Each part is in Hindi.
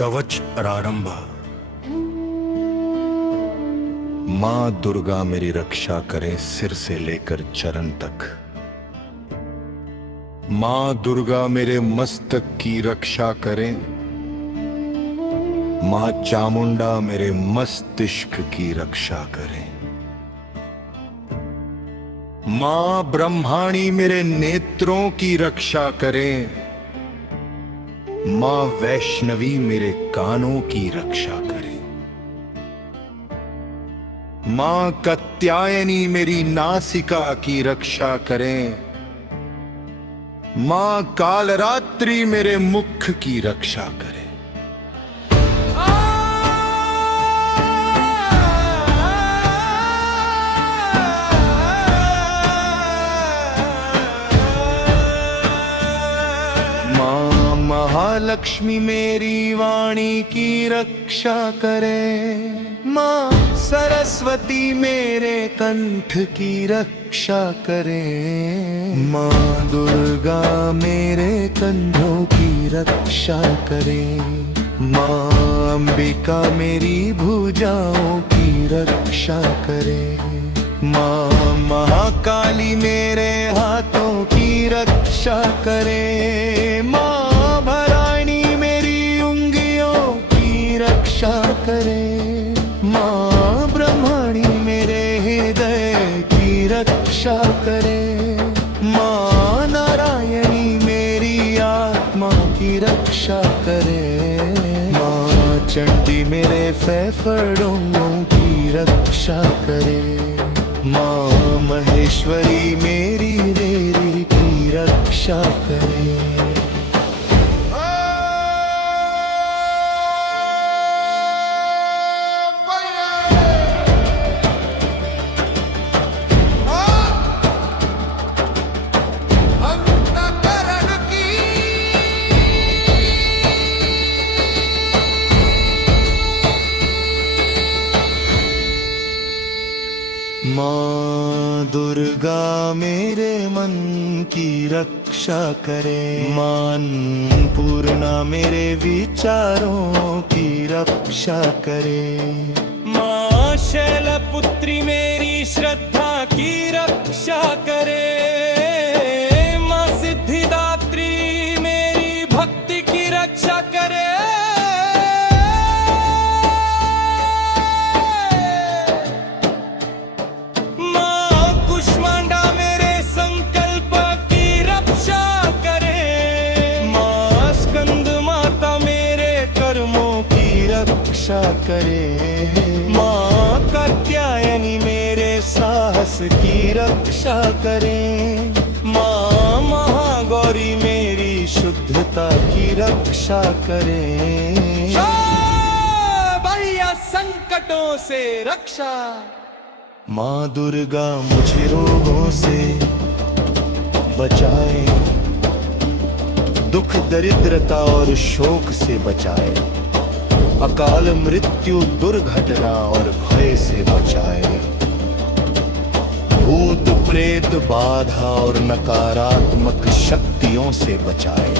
कवच प्रारंभ। माँ दुर्गा मेरी रक्षा करे सिर से लेकर चरण तक। माँ दुर्गा मेरे मस्तक की रक्षा करे। माँ चामुंडा मेरे मस्तिष्क की रक्षा करे। माँ ब्रह्माणी मेरे नेत्रों की रक्षा करे। माँ वैष्णवी मेरे कानों की रक्षा करे। माँ कात्यायनी मेरी नासिका की रक्षा करे। माँ कालरात्रि मेरे मुख की रक्षा करे। माँ महालक्ष्मी मेरी वाणी की रक्षा करे। माँ सरस्वती मेरे कंठ की रक्षा करे। माँ दुर्गा मेरे कंधों की रक्षा करे। माँ अंबिका मेरी भुजाओं की रक्षा करे। माँ महाकाली मेरे हाथों की रक्षा करे। माँ भराणी मेरी उंगलियों की रक्षा करे। माँ ब्रह्माणी मेरे हृदय की रक्षा करे। माँ नारायणी मेरी आत्मा की रक्षा करे। माँ चंडी मेरे फेफड़ों की रक्षा करे। माँ महेश्वरी मेरी देरी की रक्षा करे। माँ दुर्गा मेरे मन की रक्षा करे। माँ अन्नपूर्णा मेरे विचारों की रक्षा करे। माँ शैलपुत्री मेरी श्रद्धा की रक्षा करे। माँ सिद्धिदात्री मेरी भक्ति की रक्षा करे। रक्षा करे। माँ कात्यायनी मेरे साहस की रक्षा करे। माँ महागौरी मेरी शुद्धता की रक्षा करे। बाह्य संकटों से रक्षा। माँ दुर्गा मुझे रोगों से बचाए। दुख दरिद्रता और शोक से बचाए। अकाल मृत्यु दुर्घटना और भय से बचाए। भूत प्रेत बाधा और नकारात्मक शक्तियों से बचाए।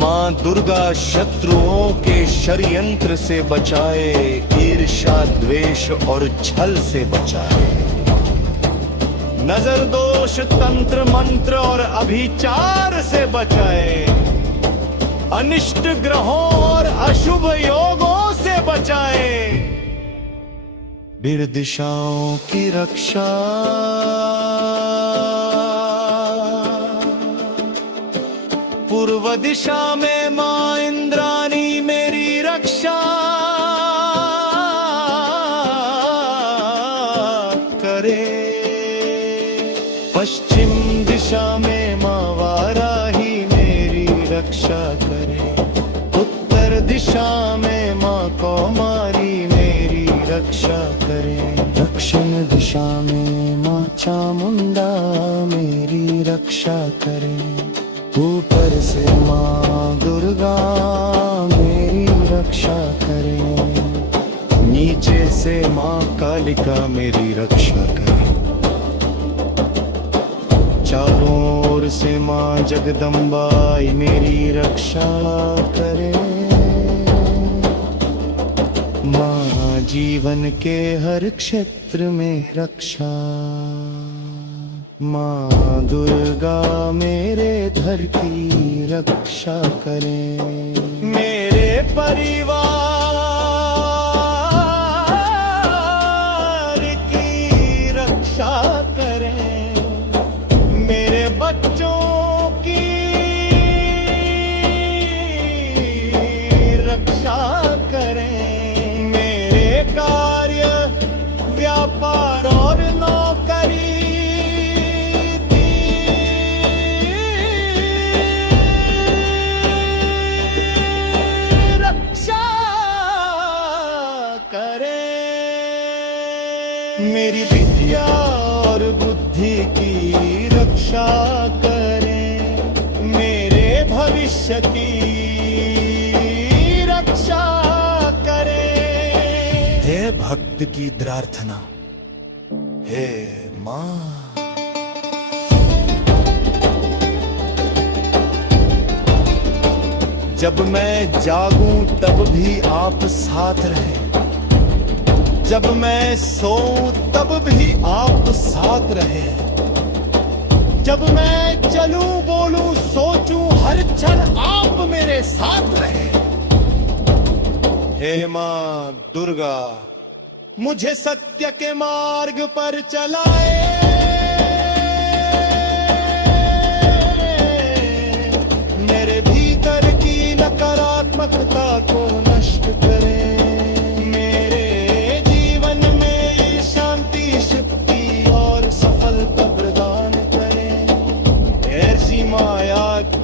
माँ दुर्गा शत्रुओं के षड्यंत्र से बचाए। ईर्ष्या द्वेष और छल से बचाए। नजर दोष तंत्र मंत्र और अभिचार से बचाए। अनिष्ट ग्रहों और अशुभ योगों से बचाए। विदिशाओं की रक्षा। पूर्व दिशा में माँ इंद्राणी मेरी रक्षा करे। पश्चिम दिशा में माँ वाराही मेरी रक्षा करे। उत्तर दिशा में माँ कौमारी मेरी रक्षा करे। दक्षिण दिशा में माँ चामुंडा मेरी रक्षा करे। ऊपर से माँ दुर्गा मेरी रक्षा करे। नीचे से माँ कालिका मेरी रक्षा करे। चारों ओर से माँ जगदम्बाई मेरी रक्षा करे। माँ जीवन के हर क्षेत्र में रक्षा। माँ दुर्गा मेरे घर की रक्षा करे। मेरे परिवार की रक्षा करे। मेरे बच्चों की रक्षा करें। मेरे कार्य व्यापार और नौकरी रक्षा करें। मेरी विद्या और बुद्धि की रक्षा करें। मेरे भविष्य की रक्षा करें। हे भक्त की प्रार्थना, हे माँ। जब मैं जागूं तब भी आप साथ रहे। जब मैं सोऊं तब भी आप साथ रहे। जब मैं चलूं बोलूं सोचूं हर क्षण आप मेरे साथ रहे। हे माँ दुर्गा, मुझे सत्य के मार्ग पर चलाए। मेरे भीतर की नकारात्मकता को नष्ट करें।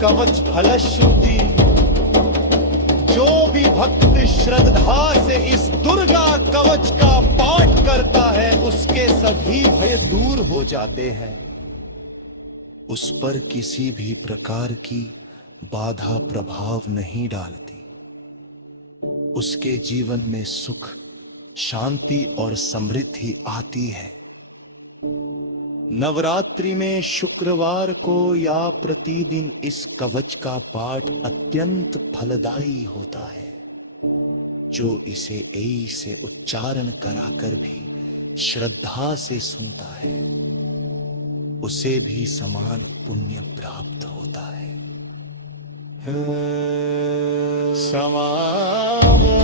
कवच फलश्रुति, जो भी भक्त श्रद्धा से इस दुर्गा कवच का पाठ करता है उसके सभी भय दूर हो जाते हैं। उस पर किसी भी प्रकार की बाधा प्रभाव नहीं डालती। उसके जीवन में सुख, शांति और समृद्धि आती है। नवरात्रि में शुक्रवार को या प्रतिदिन इस कवच का पाठ अत्यंत फलदायी होता है। जो इसे ऐ से उच्चारण कराकर भी श्रद्धा से सुनता है उसे भी समान पुण्य प्राप्त होता है। समान